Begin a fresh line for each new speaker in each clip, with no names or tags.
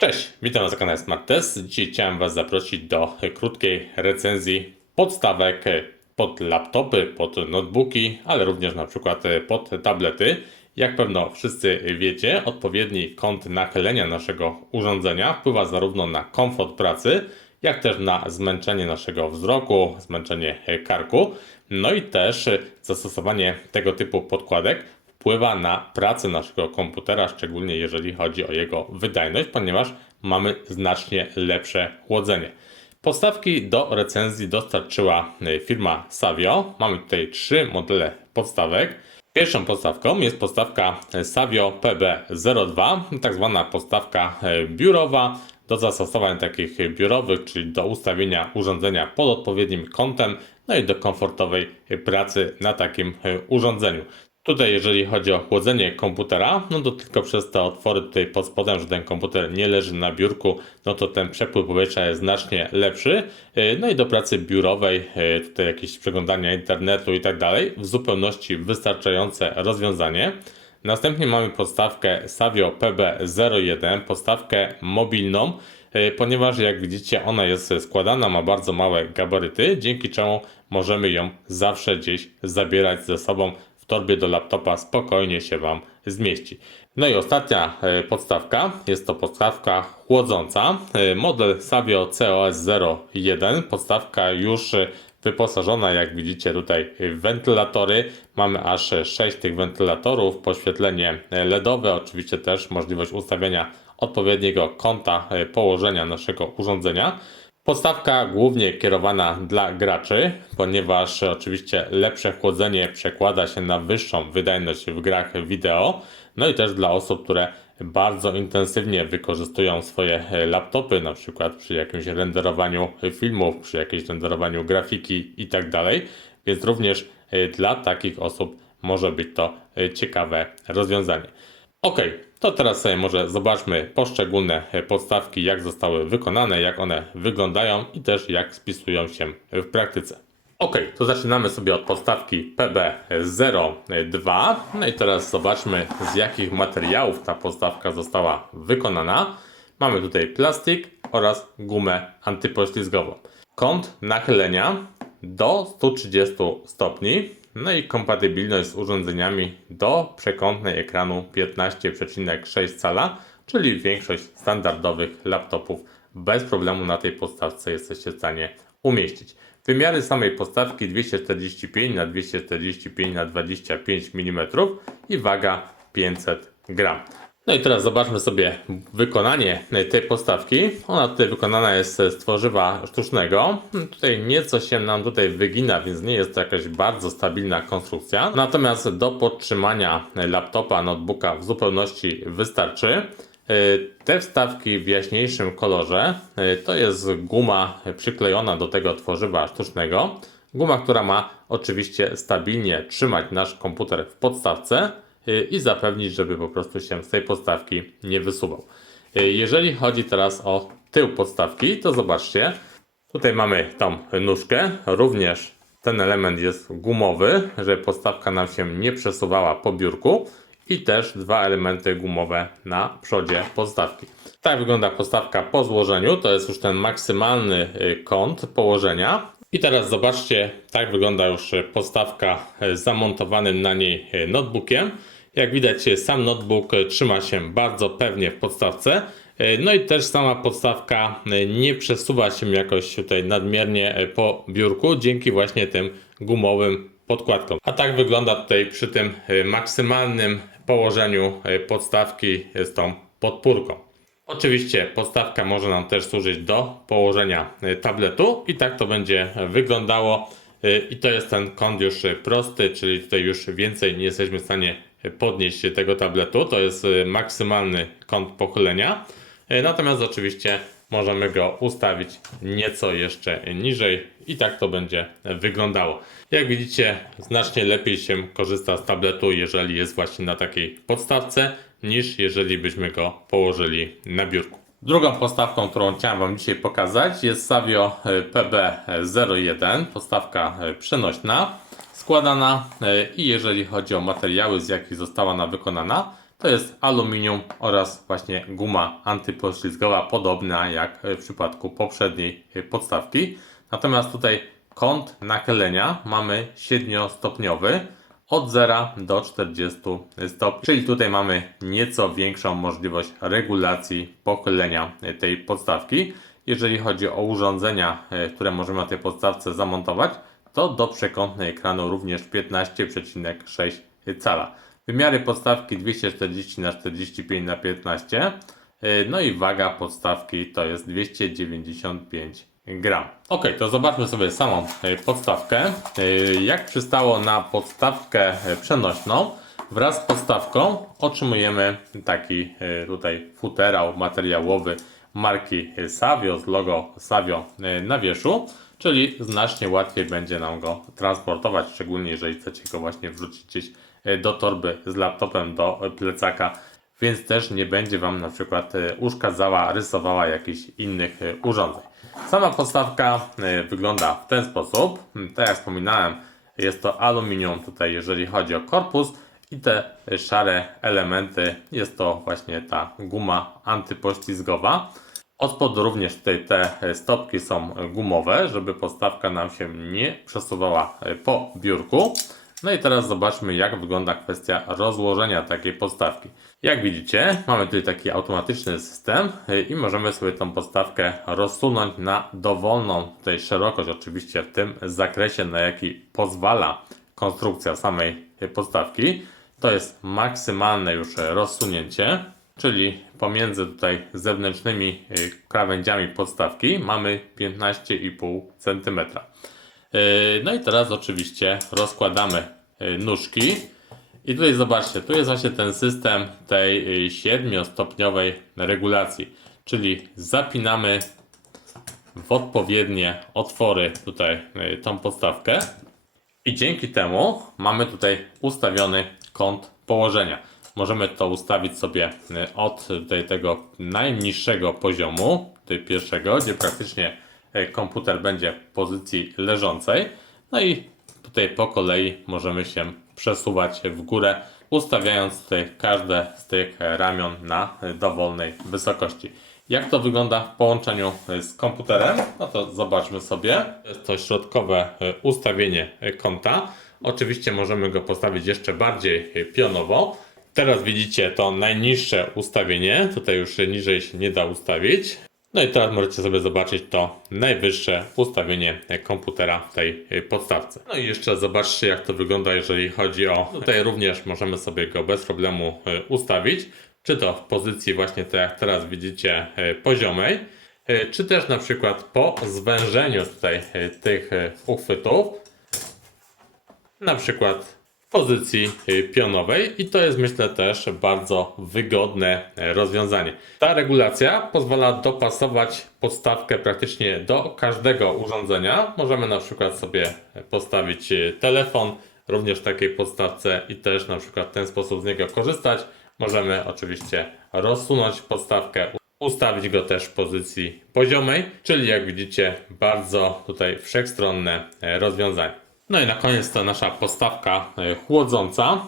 Cześć, witam na kanale Smart Test. Dzisiaj chciałem Was zaprosić do krótkiej recenzji podstawek pod laptopy, pod notebooki, ale również na przykład pod tablety. Jak pewno wszyscy wiecie, odpowiedni kąt nachylenia naszego urządzenia wpływa zarówno na komfort pracy, jak też na zmęczenie naszego wzroku, zmęczenie karku. No i też zastosowanie tego typu podkładek wpływa na pracę naszego komputera, szczególnie jeżeli chodzi o jego wydajność, ponieważ mamy znacznie lepsze chłodzenie. Podstawki do recenzji dostarczyła y, firma Savio. Mamy tutaj trzy modele podstawek. Pierwszą podstawką jest podstawka Savio PB02, tak zwana podstawka y, biurowa do zastosowań takich biurowych, czyli do ustawienia urządzenia pod odpowiednim kątem, no i do komfortowej pracy na takim y, urządzeniu. Tutaj, jeżeli chodzi o chłodzenie komputera, no to tylko przez te otwory tutaj pod spodem, że ten komputer nie leży na biurku, no to ten przepływ powietrza jest znacznie lepszy. Yy, No i do pracy biurowej, yy, tutaj jakieś przeglądania internetu i tak dalej, w zupełności wystarczające rozwiązanie. Następnie mamy podstawkę Savio PB01, podstawkę mobilną, yy, ponieważ jak widzicie ona jest składana, ma bardzo małe gabaryty, dzięki czemu możemy ją zawsze gdzieś zabierać ze sobą torbie do laptopa spokojnie się Wam zmieści. No i ostatnia e, podstawka, jest to podstawka chłodząca, E, model Savio COS01, podstawka już e, wyposażona, jak widzicie tutaj w wentylatory, mamy aż 6 tych wentylatorów, poświetlenie LEDowe, oczywiście też możliwość ustawienia odpowiedniego kąta położenia naszego urządzenia. Podstawka głównie kierowana dla graczy, ponieważ oczywiście lepsze chłodzenie przekłada się na wyższą wydajność w grach wideo, no i też dla osób, które bardzo intensywnie wykorzystują swoje laptopy, na przykład przy jakimś renderowaniu filmów, przy jakimś renderowaniu grafiki i tak więc również e, dla takich osób może być to e, ciekawe rozwiązanie. Ok, to teraz sobie może zobaczmy poszczególne e, podstawki, jak zostały wykonane, jak one wyglądają i też jak spisują się w praktyce. Ok, to zaczynamy sobie od podstawki PB02. No i teraz zobaczmy z jakich materiałów ta podstawka została wykonana. Mamy tutaj plastik oraz gumę antypoślizgową. Kąt nachylenia do 130 stopni. No i kompatybilność z urządzeniami do przekątnej ekranu 15,6 cala, czyli większość standardowych laptopów bez problemu na tej podstawce jesteście w stanie umieścić. Wymiary samej podstawki 245 na 245 na 25 mm i waga 500 gram. No i teraz zobaczmy sobie wykonanie tej podstawki. Ona tutaj wykonana jest z tworzywa sztucznego. Tutaj nieco się nam tutaj wygina, więc nie jest to jakaś bardzo stabilna konstrukcja. Natomiast do podtrzymania laptopa, notebooka w zupełności wystarczy. Te wstawki w jaśniejszym kolorze to jest guma przyklejona do tego tworzywa sztucznego. Guma, która ma oczywiście stabilnie trzymać nasz komputer w podstawce i zapewnić, żeby po prostu się z tej podstawki nie wysuwał. Y, Jeżeli chodzi teraz o tył podstawki, to zobaczcie, tutaj mamy tą nóżkę, również ten element jest gumowy, żeby podstawka nam się nie przesuwała po biurku i też dwa elementy gumowe na przodzie podstawki. Tak wygląda podstawka po złożeniu, to jest już ten maksymalny y, kąt położenia. I teraz zobaczcie, tak wygląda już podstawka z zamontowanym na niej y, notebookiem. Jak widać, y, sam notebook trzyma się bardzo pewnie w podstawce. No i też sama podstawka nie przesuwa się jakoś tutaj nadmiernie po biurku dzięki właśnie tym gumowym podkładkom. A tak wygląda tutaj przy tym maksymalnym położeniu podstawki z tą podpórką. Oczywiście podstawka może nam też służyć do położenia y, tabletu i tak to będzie wyglądało. Y, I to jest ten kąt już prosty, czyli tutaj już więcej nie jesteśmy w stanie podnieść tego tabletu. To jest y, maksymalny kąt pochylenia. Natomiast oczywiście możemy go ustawić nieco jeszcze niżej i tak to będzie wyglądało. Jak widzicie, znacznie lepiej się korzysta z tabletu, jeżeli jest właśnie na takiej podstawce, niż jeżeli byśmy go położyli na biurku. Drugą podstawką, którą chciałem Wam dzisiaj pokazać jest Savio e, PB01, podstawka e, przenośna, składana e, i jeżeli chodzi o materiały, z jakich została ona wykonana, to jest aluminium oraz właśnie guma antypoślizgowa, podobna jak w przypadku poprzedniej podstawki. Natomiast tutaj kąt nachylenia mamy 7-stopniowy od 0 do 40 stopni, czyli tutaj mamy nieco większą możliwość regulacji pochylenia tej podstawki. Jeżeli chodzi o urządzenia, e, które możemy na tej podstawce zamontować, to do przekątnej ekranu również 15,6 cala. Wymiary podstawki 240 na 45 na 15 yy, no i waga podstawki to jest 295 gram. Ok, to zobaczmy sobie samą yy, podstawkę. Yy, Jak przystało na podstawkę yy, przenośną, wraz z podstawką otrzymujemy taki tutaj futerał materiałowy marki Savio z logo Savio na wierzchu, czyli znacznie łatwiej będzie nam go transportować, szczególnie jeżeli chcecie go właśnie wrzucić gdzieś e, do torby z laptopem, do e, plecaka, więc też nie będzie Wam na przykład e, uszkadzała, rysowała jakichś innych e, urządzeń. Sama podstawka e, wygląda w ten sposób. Hmm, Tak jak wspominałem, jest to aluminium tutaj, jeżeli chodzi o korpus i te e, szare elementy, jest to właśnie ta guma antypoślizgowa. Od spodu również tutaj te stopki są gumowe, żeby podstawka nam się nie przesuwała po biurku. No i teraz zobaczmy jak wygląda kwestia rozłożenia takiej podstawki. Jak widzicie mamy tutaj taki automatyczny system i możemy sobie tą podstawkę rozsunąć na dowolną tutaj szerokość, oczywiście w tym zakresie na jaki pozwala konstrukcja samej podstawki. To jest maksymalne już rozsunięcie czyli pomiędzy tutaj zewnętrznymi y, krawędziami podstawki mamy 15,5 cm. Y, No i teraz oczywiście rozkładamy y, nóżki. I tutaj zobaczcie, tu jest właśnie ten system tej 7-stopniowej regulacji, czyli zapinamy w odpowiednie otwory tutaj tą podstawkę i dzięki temu mamy tutaj ustawiony kąt położenia. Możemy to ustawić sobie y, od tutaj tego najniższego poziomu, tutaj pierwszego, gdzie praktycznie y, komputer będzie w pozycji leżącej. No i tutaj po kolei możemy się przesuwać w górę, ustawiając tutaj każde z tych ramion na dowolnej wysokości. Jak to wygląda w połączeniu z komputerem? No to zobaczmy sobie. Jest to środkowe e, ustawienie kąta. Oczywiście możemy go postawić jeszcze bardziej e, pionowo. Teraz widzicie to najniższe ustawienie. Tutaj już niżej się nie da ustawić. No i teraz możecie sobie zobaczyć to najwyższe ustawienie komputera w tej podstawce. No i jeszcze zobaczcie jak to wygląda jeżeli chodzi o... Tutaj również możemy sobie go bez problemu ustawić czy to w pozycji właśnie tak jak teraz widzicie e, poziomej, czy też na przykład po zwężeniu tutaj tych uchwytów, na przykład pozycji pionowej i to jest myślę też bardzo wygodne rozwiązanie. Ta regulacja pozwala dopasować podstawkę praktycznie do każdego urządzenia. Możemy na przykład sobie postawić telefon również w takiej podstawce i też na przykład w ten sposób z niego korzystać. Możemy oczywiście rozsunąć podstawkę, ustawić go też w pozycji poziomej, czyli jak widzicie bardzo tutaj wszechstronne e, rozwiązanie. No i na koniec to nasza podstawka e, chłodząca.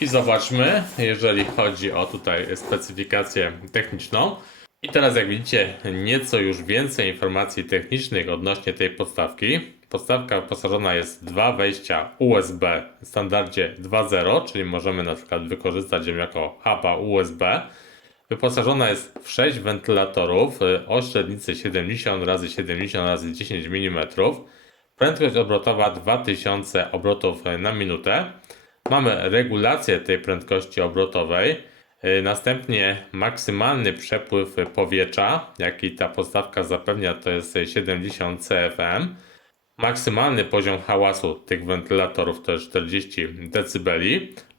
I zobaczmy, jeżeli chodzi o tutaj specyfikację techniczną. I teraz jak widzicie nieco już więcej informacji technicznych odnośnie tej podstawki. Podstawka wyposażona jest w dwa wejścia USB w standardzie 2.0, czyli możemy na przykład wykorzystać ją jako huba USB. Wyposażona jest w 6 wentylatorów y, o średnicy 70 x 70 x 10 mm. Prędkość obrotowa 2000 obrotów na minutę. Mamy regulację tej prędkości obrotowej. y, Następnie maksymalny przepływ powietrza, jaki ta podstawka zapewnia, to jest 70 CFM. Maksymalny poziom hałasu tych wentylatorów to jest 40 dB.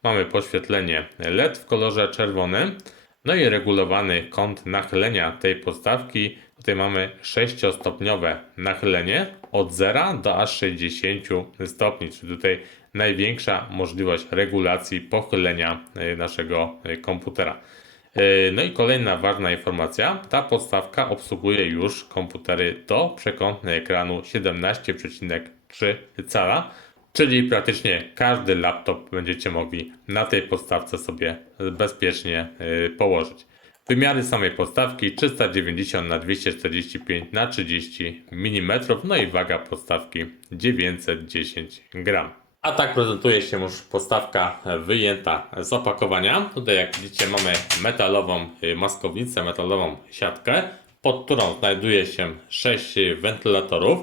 Mamy podświetlenie LED w kolorze czerwonym. No i regulowany kąt nachylenia tej podstawki. Tutaj mamy 6-stopniowe nachylenie od 0 do aż 60 stopni, czyli tutaj największa możliwość regulacji pochylenia e, naszego e, komputera. E, No i kolejna ważna informacja, ta podstawka obsługuje już komputery do przekątnej ekranu 17,3 cala czyli praktycznie każdy laptop będziecie mogli na tej podstawce sobie bezpiecznie położyć. Wymiary samej podstawki 390 na 245 na 30 mm, no i waga podstawki 910 gram. A tak prezentuje się już podstawka wyjęta z opakowania. Tutaj jak widzicie mamy metalową maskownicę, metalową siatkę, pod którą znajduje się 6 wentylatorów.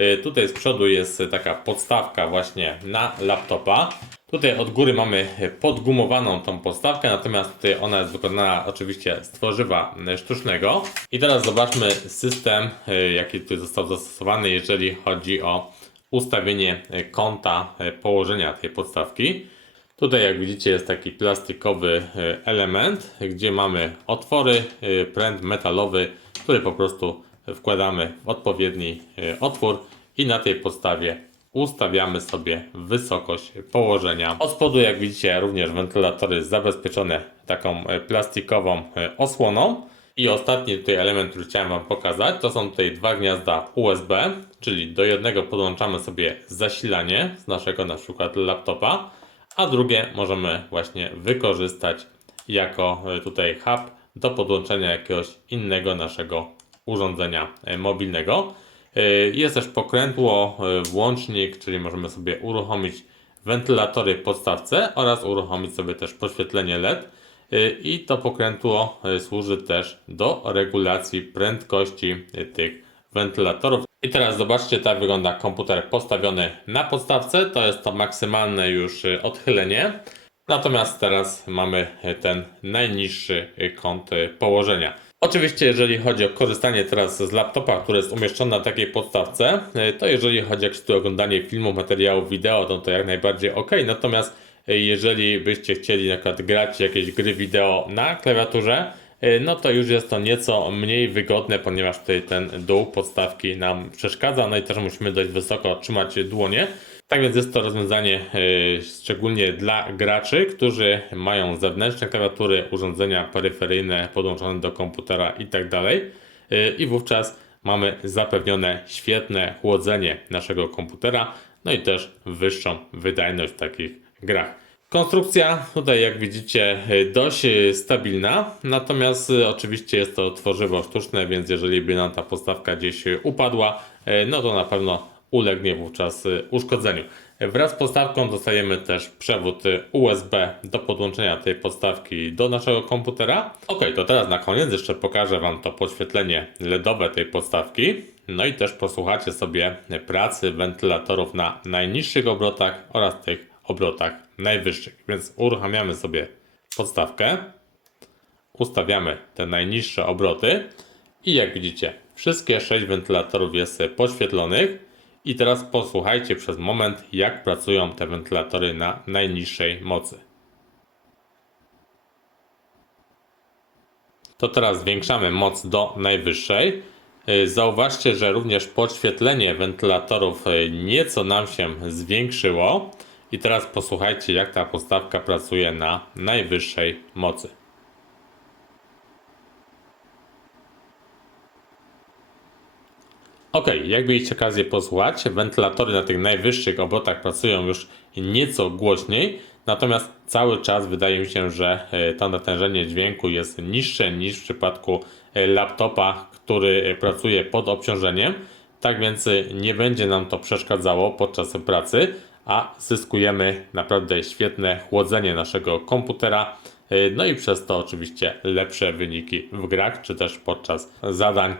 Y, Tutaj z przodu jest taka podstawka właśnie na laptopa. Tutaj od góry mamy podgumowaną tą podstawkę, natomiast tutaj ona jest wykonana oczywiście z tworzywa sztucznego. I teraz zobaczmy system, y, jaki tutaj został zastosowany, jeżeli chodzi o ustawienie kąta położenia tej podstawki. Tutaj jak widzicie jest taki plastikowy y, element, gdzie mamy otwory, pręt metalowy, który po prostu wkładamy w odpowiedni y, otwór i na tej podstawie ustawiamy sobie wysokość położenia. Od spodu jak widzicie również wentylatory zabezpieczone taką y, plastikową y, osłoną. I ostatni tutaj element, który chciałem Wam pokazać, to są tutaj dwa gniazda USB, czyli do jednego podłączamy sobie zasilanie z naszego na przykład laptopa, a drugie możemy właśnie wykorzystać jako e, tutaj hub do podłączenia jakiegoś innego naszego urządzenia e, mobilnego. E, Jest też pokrętło, e, włącznik, czyli możemy sobie uruchomić wentylatory w podstawce oraz uruchomić sobie też podświetlenie LED. I to pokrętło służy też do regulacji prędkości tych wentylatorów. I teraz zobaczcie, tak wygląda komputer postawiony na podstawce. To jest to maksymalne już odchylenie. Natomiast teraz mamy ten najniższy kąt położenia. Oczywiście, jeżeli chodzi o korzystanie teraz z laptopa, który jest umieszczony na takiej podstawce, y, to jeżeli chodzi o oglądanie filmów, materiałów wideo, to to jak najbardziej ok. Natomiast y, jeżeli byście chcieli na przykład grać jakieś gry wideo na klawiaturze, y, no to już jest to nieco mniej wygodne, ponieważ tutaj ten dół podstawki nam przeszkadza, no i też musimy dość wysoko trzymać dłonie. Tak więc jest to rozwiązanie y, szczególnie dla graczy, którzy mają zewnętrzne klawiatury, urządzenia peryferyjne podłączone do komputera itd. Y, I wówczas mamy zapewnione świetne chłodzenie naszego komputera, no i też wyższą wydajność w takich grach. Konstrukcja tutaj jak widzicie y, dość stabilna, natomiast oczywiście jest to tworzywo sztuczne, więc jeżeli by nam ta podstawka gdzieś upadła, no to na pewno ulegnie wówczas y, uszkodzeniu. Wraz z podstawką dostajemy też przewód y, USB do podłączenia tej podstawki do naszego komputera. Ok, to teraz na koniec jeszcze pokażę Wam to podświetlenie LEDowe tej podstawki. No i też posłuchacie sobie pracy wentylatorów na najniższych obrotach oraz tych obrotach najwyższych. Więc uruchamiamy sobie podstawkę, ustawiamy te najniższe obroty i jak widzicie, wszystkie 6 wentylatorów jest podświetlonych. I teraz posłuchajcie przez moment, jak pracują te wentylatory na najniższej mocy. To teraz zwiększamy moc do najwyższej. Y, Zauważcie, że również podświetlenie wentylatorów y, nieco nam się zwiększyło. I teraz posłuchajcie, jak ta podstawka pracuje na najwyższej mocy. Ok, jak mieliście okazję posłuchać, wentylatory na tych najwyższych obrotach pracują już nieco głośniej, natomiast cały czas wydaje mi się, że e, to natężenie dźwięku jest niższe niż w przypadku e, laptopa, który e, pracuje pod obciążeniem. Tak więc nie będzie nam to przeszkadzało podczas pracy, a zyskujemy naprawdę świetne chłodzenie naszego komputera. No i przez to oczywiście lepsze wyniki w grach, czy też podczas zadań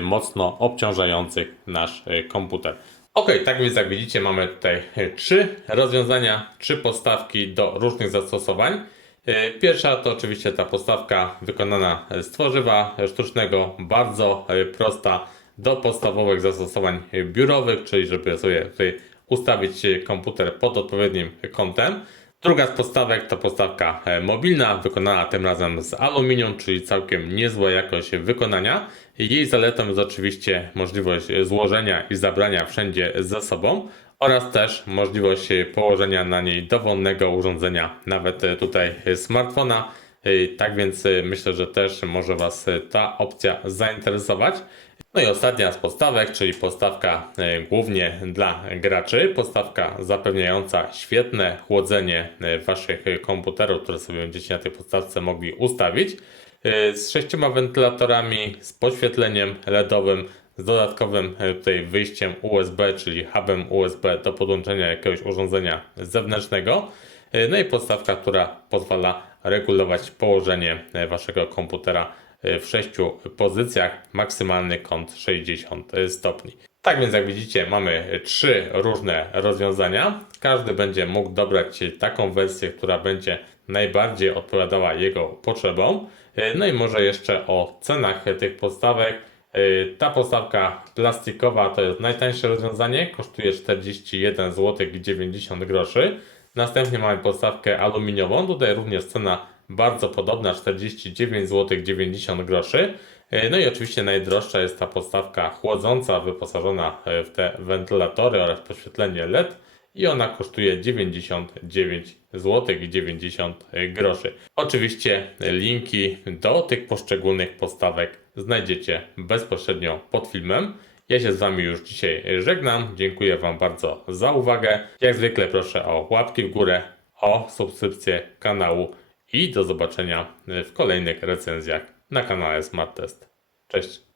mocno obciążających nasz y, komputer. Ok, tak więc jak widzicie mamy tutaj y, trzy rozwiązania, trzy podstawki do różnych zastosowań. Y, Pierwsza to oczywiście ta podstawka wykonana z tworzywa sztucznego, bardzo y, prosta do podstawowych zastosowań y, biurowych, czyli żeby sobie tutaj ustawić y, komputer pod odpowiednim kątem. Druga z podstawek to podstawka e, mobilna, wykonana tym razem z aluminium, czyli całkiem niezła jakość wykonania. Jej zaletą jest oczywiście możliwość złożenia i zabrania wszędzie ze sobą oraz też możliwość położenia na niej dowolnego urządzenia, nawet e, tutaj smartfona, Tak więc y, myślę, że też może Was y, ta opcja zainteresować. No i ostatnia z podstawek, czyli podstawka y, głównie dla graczy. Podstawka zapewniająca świetne chłodzenie y, Waszych y, komputerów, które sobie będziecie na tej podstawce mogli ustawić. Y, Z sześcioma wentylatorami, z podświetleniem LEDowym, z dodatkowym y, tutaj wyjściem USB, czyli hubem USB do podłączenia jakiegoś urządzenia zewnętrznego. Y, No i podstawka, która pozwala regulować położenie y, Waszego komputera y, w sześciu pozycjach, maksymalny kąt 60 stopni. Tak więc jak widzicie mamy trzy różne rozwiązania. Każdy będzie mógł dobrać taką wersję, która będzie najbardziej odpowiadała jego potrzebom. No i może jeszcze o cenach tych podstawek. Ta podstawka plastikowa to jest najtańsze rozwiązanie, kosztuje 41 zł 90 groszy. Następnie mamy podstawkę aluminiową, tutaj również cena bardzo podobna, 49 zł 90 groszy. E, No i oczywiście najdroższa jest ta podstawka chłodząca, wyposażona w te wentylatory oraz podświetlenie LED i ona kosztuje 99 zł i 90 groszy. Oczywiście linki do tych poszczególnych podstawek znajdziecie bezpośrednio pod filmem. Ja się z Wami już dzisiaj żegnam. Dziękuję Wam bardzo za uwagę. Jak zwykle proszę o łapki w górę, o subskrypcję kanału i do zobaczenia w kolejnych recenzjach na kanale Smart Test. Cześć!